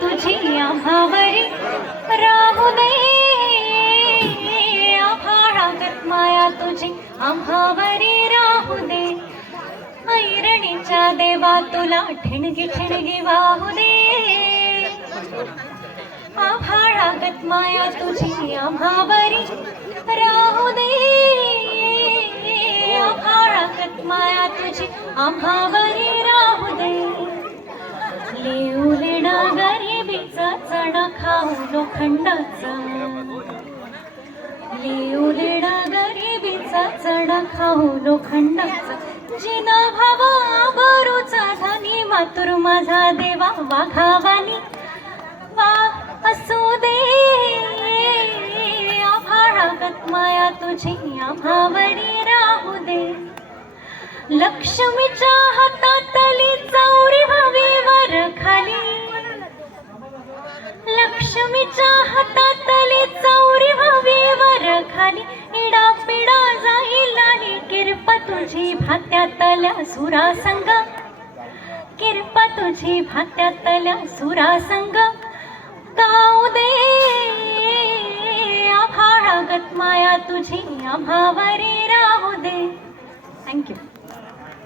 तुझी आम्हावरी राहू दे, आभाळागत माया तुझी आम्हावरी राहू दे, ऐरणीच्या देवा तुला ठिणगी ठिणगी वाहू दे, आभाळागत माया तुझी आम्हावरी राहू दे, आभाळागत माया तुझी आम्हावरी राहू दे, लिहू लेणं गरिबीचा चणा खाऊ लोखंडाचा, लिहू लेणं गरिबीचा चणा खाऊ लोखंडाचा, जिना भावा बरूचा धनी मातुर माझा देवा वाघावानी वा असू दे, आभाळागत माया तुझी आम्हावरी राहू दे, लक्ष्मीच्या हातातली चौरी हवी वर खाली, लक्ष्मीच्या हातातली चौरी हवी वर खाली, इडा पिडा जाईल आणि किरपा तुझी भात्यातल्या सुरासंग, किरपा तुझी भात्यातल्या सुरासंग गाऊ दे, आभाळागत माया तुझी आम्हावरी राहू दे. थँक्यू.